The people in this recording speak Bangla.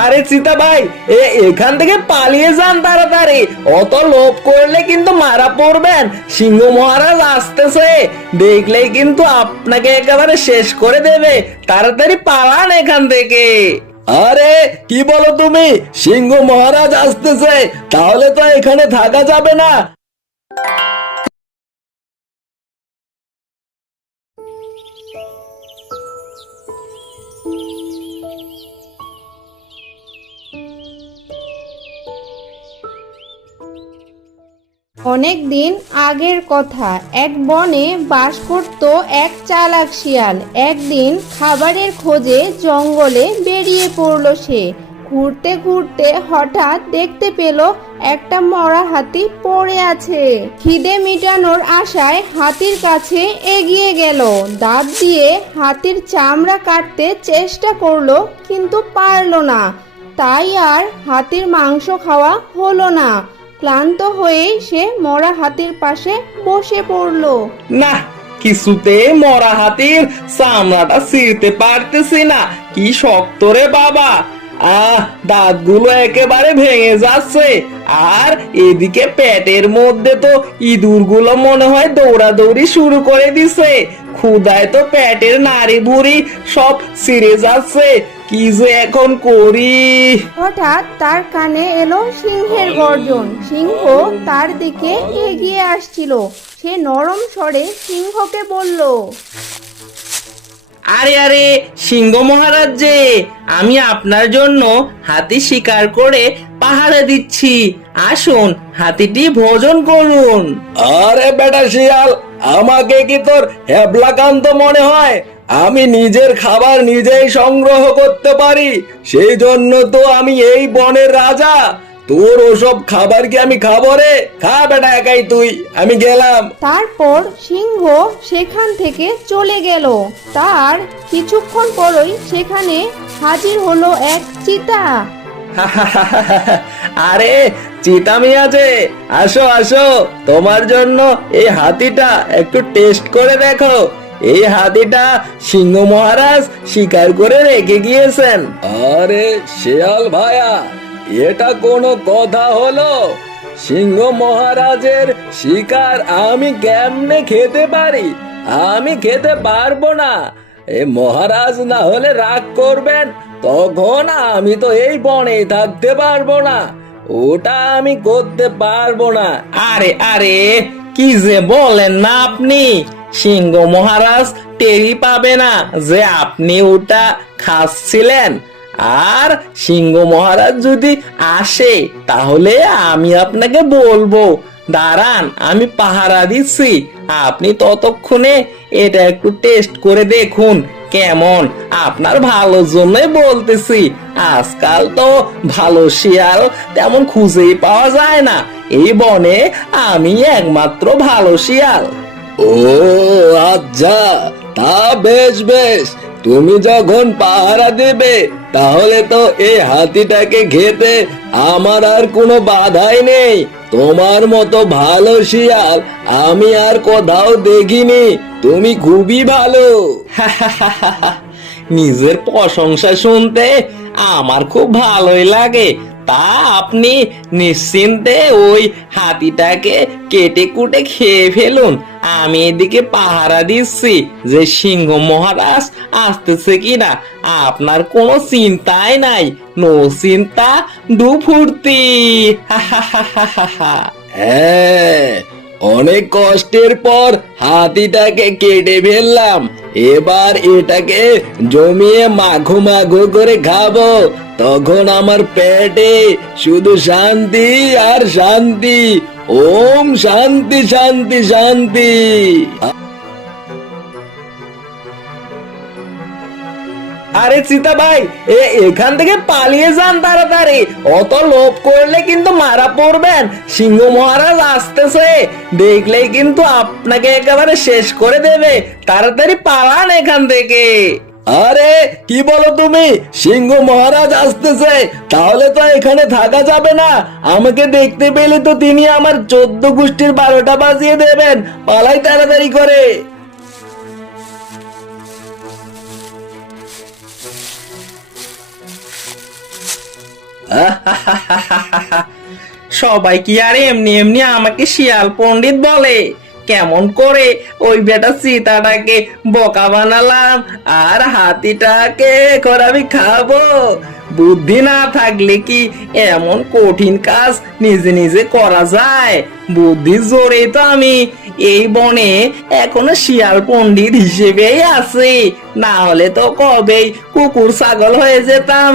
আরে চিতা ভাই, এখান থেকে পালিয়ে যান তাড়াতাড়ি। অত লোভ করলে কিন্তু মারা পড়বেন। সিংহ মহারাজ আসতেছে, দেখলেই কিন্তু আপনাকে একেবারে শেষ করে দেবে। তাড়াতাড়ি পালান এখান থেকে। আরে কি বলো তুমি? সিংহ মহারাজ আসতেছে? তাহলে তো এখানে থাকা যাবে না। অনেক দিন আগের কথা, এক বনে বাস করত এক চালাক শিয়াল। একদিন খাবারের খোঁজে জঙ্গলে বেরিয়ে পড়ল সে। ঘুরতে ঘুরতে হঠাৎ দেখতে পেল একটা মরা হাতি পড়ে আছে। খিদে মিটানোর আশায় হাতির কাছে এগিয়ে গেল। দাঁত দিয়ে হাতির চামড়া কাটতে চেষ্টা করলো, কিন্তু পারল না। তাই আর হাতির মাংস খাওয়া হলো না। ক্লান্ত হয়ে সে মরা হাতির পাশে বসে পড়ল। না, কিছুতে মরা হাতির চামড়াটা ছিঁড়তে পারতেছি না। কি শক্ত রে বাবা! দাঁতগুলো একেবারে ভেঙে যাচ্ছে। আর এদিকে পেটের মধ্যে তো ইঁদুরগুলো মনে হয় দৌড়াদৌড়ি শুরু করে দিছে। ক্ষুধায় তো পেটের নাড়ি ভুঁড়ি সব ছিঁড়ে যাচ্ছে। কি যে এখন করি! হঠাৎ তার কানে এলো সিংহের গর্জন। সিংহ তার দিকে এগিয়ে আসছিল। সে নরম স্বরে সিংহকে বলল, আরে আরে, সিংহ মহারাজ যে, আমি আপনার জন্য হাতি শিকার করে পাহারা দিচ্ছি। আসুন, হাতিটি ভোজন করুন। আরে বেটা শিয়াল, আমাকে কি তোর হ্যাবলাকান্ত মনে হয়? আমি নিজের খাবার নিজেই সংগ্রহ করতে পারি, সেই জন্য তো আমি এই বনের রাজা। তোর ওসব খাবার কি আমি খাবো রে? খা বেটা একাই তুই, আমি গেলাম। তারপর সিংহ সেখান থেকে চলে গেল। তার কিছুক্ষণ পরই সেখানে হাজির হলো এক চিতা। আরে চিতা মিয়া যে, আসো আসো, তোমার জন্য এই হাতিটা একটু টেস্ট করে দেখো। এই হাতিটা সিংহ মহারাজ শিকার করে রেখে গিয়েছেন। আরে শেয়াল ভাইয়া, এটা কোনো কথা হলো? সিংহ মহারাজের শিকার আমি কেমনে খেতে পারি? আমি খেতে পারবো না। এই মহারাজ না হলে রাগ করবেন, তখন আমি তো এই বনে থাকতে পারবো না। ওটা আমি করতে পারবো না। আরে আরে, কি যে বলেন না আপনি! সিংহ মহারাজ টেরই পাবে না যে আপনি ওটা খাচ্ছিলেন। আর সিংহ মহারাজ যদি আসে, তাহলে আমি আপনাকে বলবো। দাঁড়ান, আমি পাহারা দিচ্ছি। আপনি ততক্ষণে এটা একটু টেস্ট করে দেখুন কেমন। আপনার ভালোর জন্যই বলতেছি। আজকাল তো ভালো শিয়াল তেমন খুঁজেই পাওয়া যায় না। এই বনে আমি একমাত্র ভালো শিয়াল। ও আচ্ছা, তা বেশ বেশ। তুমি যখন পাহারা দেবে, তাহলে তো এই হাতিটাকে খেতে আমার আর কোনো বাধাই নেই। তোমার মতো ভালো শিয়াল আমি আর কোথাও দেখিনি। তুমি খুবই ভালো। নিজের প্রশংসা শুনতে আমার খুব ভালোই লাগে। তা আপনি নিশ্চিন্তে ওই হাতিটাকে কেটে কুটে খেয়ে ফেলুন। আমি এদিকে পাহারা দিচ্ছি যে সিংহ মহারাজ আসতেছে কিনা। আপনার কোনো চিন্তাই নাই। নো চিন্তা ডু ফুর্তি। হ্যাঁ, অনেক কষ্টের পর হাতিটাকে কেটে ফেললাম। এবার এটাকে জমিয়ে মাখো মাখো করে খাবো। তখন আমার পেটে শুধু শান্তি আর শান্তি। ওম শান্তি শান্তি শান্তি। আরে চিতা ভাই, এখান থেকে পালিয়ে যান তাড়াতাড়ি। অত লোভ করলে কিন্তু মারা পড়বেন। সিংহ মহারাজ আসতেছে, দেখলেই কিন্তু আপনাকে একেবারে শেষ করে দেবে। তাড়াতাড়ি পালান এখান থেকে। আরে কি বলো তুমি? সিংহ মহারাজ আসতেছে? তাহলে তো এখানে থাকা যাবে না। আমাকে দেখতে পেলে তো তিনি আমার 14 গোষ্ঠীর 12টা বাজিয়ে দেবেন। পালাই তাড়াতাড়ি করে। সবাই কি আর এমনি এমনি আমাকে শিয়াল পণ্ডিত বলে? কেমন করে ওই বেটা চিতাটাকে বোকা বানালাম আর হাতিটাকে এখন আমি খাবো? বুদ্ধি না থাকলে কি এমন কঠিন কাজ নিজে নিজে করা যায়? বুদ্ধির জোরেই তো আমি এই বনে এখনো শিয়াল পণ্ডিত হিসেবেই আছি, না হলে তো কবেই কুকুর ছাগল হয়ে যেতাম।